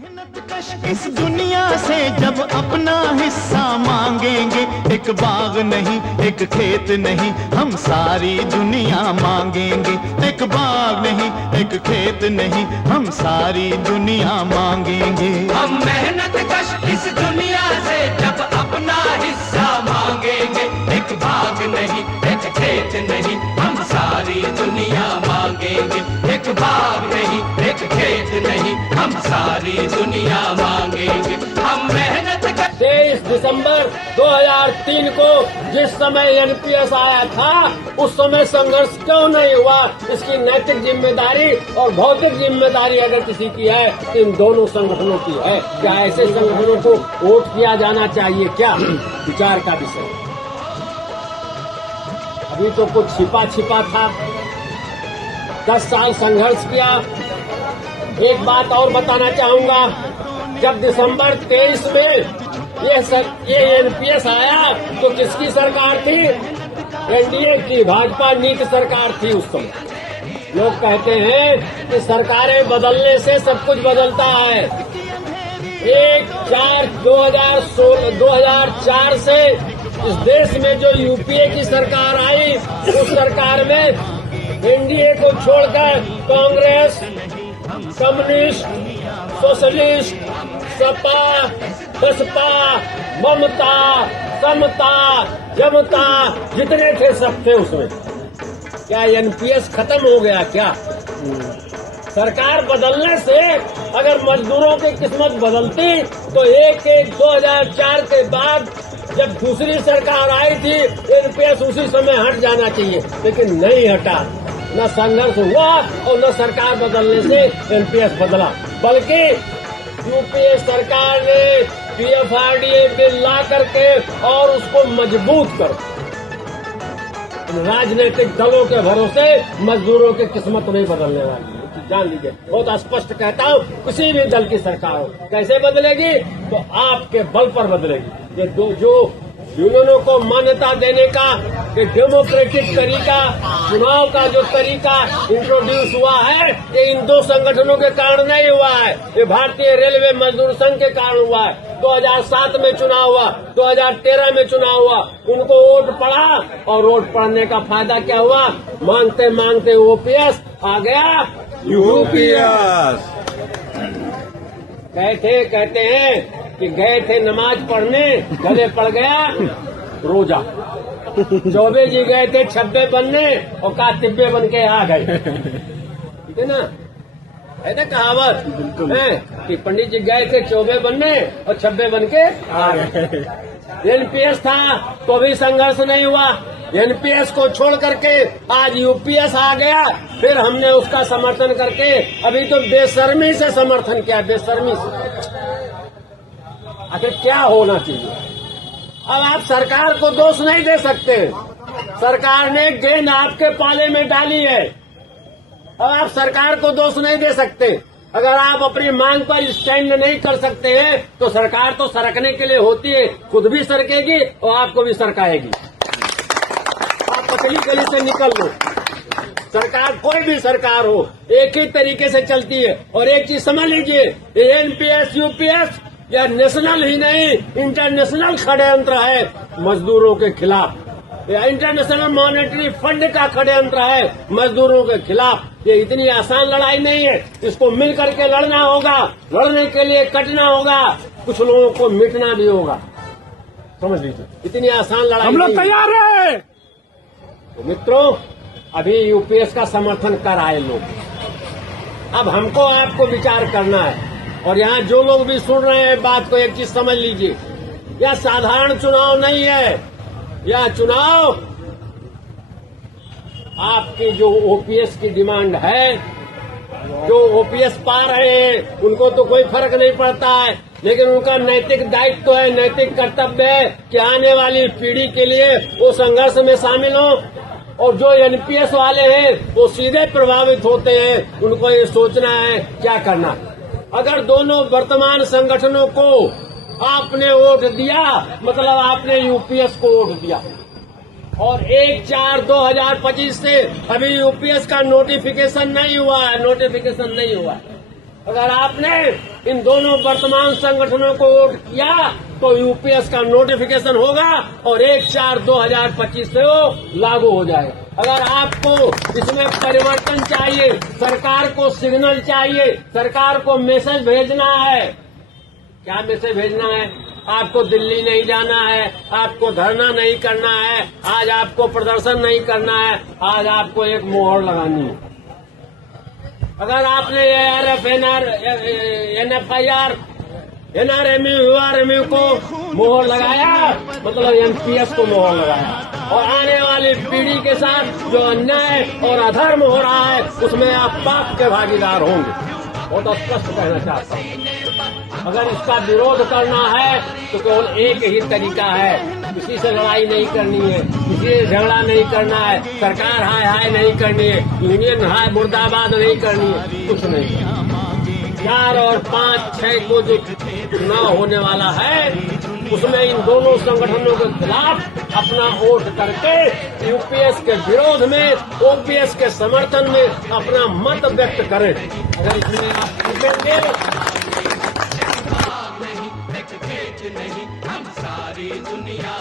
मेहनतकश इस दुनिया से जब अपना हिस्सा मांगेंगे, एक बाग नहीं एक खेत नहीं हम सारी दुनिया मांगेंगे। एक बाग नहीं एक खेत नहीं हम सारी दुनिया मांगेंगे। हम मेहनतकश इस दुनिया से जब अपना हिस्सा मांगेंगे, एक बाग नहीं एक खेत नहीं हम सारी दुनिया मांगेंगे। एक बाग नहीं एक खेत नहीं हम सारी दुनिया मांगेंगे। हम मेहनत कर 23 दिसंबर 2003 को जिस समय एनपीएस आया था उस समय संघर्ष क्यों नहीं हुआ, इसकी नैतिक जिम्मेदारी और भौतिक जिम्मेदारी अगर किसी की है तो इन दोनों संगठनों की है। क्या ऐसे संगठनों को वोट किया जाना चाहिए? क्या विचार का विषय। अभी तो कुछ छिपा छिपा था, 10 साल संघर्ष किया। एक बात और बताना चाहूंगा, जब दिसंबर 23 में ये एनपीएस आया तो किसकी सरकार थी? एनडीए की, भाजपा नीति सरकार थी उस समय। लोग कहते हैं कि सरकारें बदलने से सब कुछ बदलता है। 2004 से इस देश में जो यूपीए की सरकार आई, उस सरकार में एनडीए को छोड़कर कांग्रेस, कम्युनिस्ट, सोशलिस्ट, सपा, बसपा, ममता, समता, जमता जितने थे सब थे उसमें। क्या एनपीएस खत्म हो गया क्या? सरकार बदलने से अगर मजदूरों की किस्मत बदलती तो 2004 के बाद जब दूसरी सरकार आई थी एनपीएस उसी समय हट जाना चाहिए, लेकिन नहीं हटा। न संघर्ष हुआ और न सरकार बदलने से एनपीएस बदला, बल्कि यूपीए सरकार ने पीएफआरडीए बिल ला करके और उसको मजबूत कर राजनीतिक दलों के भरोसे मजदूरों की किस्मत नहीं बदलने वाली है। जान लीजिए, बहुत स्पष्ट कहता हूँ, किसी भी दल की सरकार हो कैसे बदलेगी तो आपके बल पर बदलेगी। ये जो यूनियनों को मान्यता देने का कि डेमोक्रेटिक तरीका, चुनाव का जो तरीका इंट्रोड्यूस हुआ है, ये इन दो संगठनों के कारण नहीं हुआ है, ये भारतीय रेलवे मजदूर संघ के कारण हुआ है। 2007 में चुनाव हुआ, 2013 में चुनाव हुआ, उनको वोट पड़ा और वोट पड़ने का फायदा क्या हुआ? मांगते मांगते ओपीएस आ गया यूपीएस। कहते हैं कि गए थे नमाज पढ़ने, गले पड़ गया रोजा। चौबे जी गए थे छब्बे बनने और कातिब्बे बन के आ गए। ठीक है ना, है ना कहावत है कि पंडित जी गए थे चौबे बनने और छब्बे बन के आ गए। एनपीएस था तो भी संघर्ष नहीं हुआ, एनपीएस को छोड़ करके आज यूपीएस आ गया, फिर हमने उसका समर्थन करके अभी तो बेशर्मी से समर्थन किया, बेशर्मी से। आखिर क्या होना चाहिए? अब आप सरकार को दोष नहीं दे सकते, सरकार ने गेंद आपके पाले में डाली है। अब आप सरकार को दोष नहीं दे सकते। अगर आप अपनी मांग पर स्टैंड नहीं कर सकते हैं तो सरकार तो सरकने के लिए होती है, खुद भी सरकेगी और आपको भी सरकाएगी। आप पतली गली से निकल लो। सरकार कोई भी सरकार हो एक ही तरीके से चलती है। और एक चीज समझ लीजिए, एनपीएस यूपीएस या नेशनल ही नहीं इंटरनेशनल षड्यंत्र है मजदूरों के खिलाफ। या इंटरनेशनल मॉनेटरी फंड का षड्यंत्र है मजदूरों के खिलाफ। ये इतनी आसान लड़ाई नहीं है, इसको मिल करके लड़ना होगा। लड़ने के लिए कटना होगा, कुछ लोगों को मिटना भी होगा। समझ लीजिए, इतनी आसान लड़ाई हम लोग तैयार हैं। तो मित्रों, अभी यूपीएस का समर्थन कर आए लोग, अब हमको आपको विचार करना है। और यहाँ जो लोग भी सुन रहे हैं बात को, एक चीज समझ लीजिए, यह साधारण चुनाव नहीं है। यह चुनाव आपकी जो ओपीएस की डिमांड है, जो ओपीएस पा रहे हैं उनको तो कोई फर्क नहीं पड़ता है, लेकिन उनका नैतिक दायित्व है, नैतिक कर्तव्य है कि आने वाली पीढ़ी के लिए वो संघर्ष में शामिल हो। और जो एनपीएस वाले हैं वो सीधे प्रभावित होते हैं, उनको ये सोचना है क्या करना। अगर दोनों वर्तमान संगठनों को आपने वोट दिया, मतलब आपने यूपीएस को वोट दिया, और 1/4/2025 से अभी यूपीएस का नोटिफिकेशन नहीं हुआ है, अगर आपने इन दोनों वर्तमान संगठनों को वोट किया तो यूपीएस का नोटिफिकेशन होगा और 1/4/2025 से वो लागू हो जाएगा। अगर आपको इसमें परिवर्तन चाहिए, सरकार को सिग्नल चाहिए, सरकार को मैसेज भेजना है, क्या मैसेज भेजना है? आपको दिल्ली नहीं जाना है, आपको धरना नहीं करना है, आज आपको प्रदर्शन नहीं करना है, आज आपको एक मोहर लगानी है। अगर आपने ARF, NFIR, NRMU, URMU को मोहर लगाया मतलब MPS को मोहर लगाया, और आने वाली पीढ़ी के साथ जो अन्याय और अधर्म हो रहा है उसमें आप पाप के भागीदार होंगे। बहुत स्पष्ट कहना चाहता हूँ। अगर इसका विरोध करना है तो केवल एक ही तरीका है, किसी से लड़ाई नहीं करनी है, किसी से झगड़ा नहीं करना है, सरकार हाय हाय नहीं करनी है, यूनियन हाय मुर्दाबाद नहीं करनी है, कुछ नहीं। 4 और 5, 6 को जो चुनाव होने वाला है उसमें इन दोनों संगठनों के खिलाफ अपना वोट करके यूपीएस के विरोध में, ओपीएस के समर्थन में अपना मत व्यक्त करें। अगर इसमें आप जीतेंगे नहीं, हम सारी दुनिया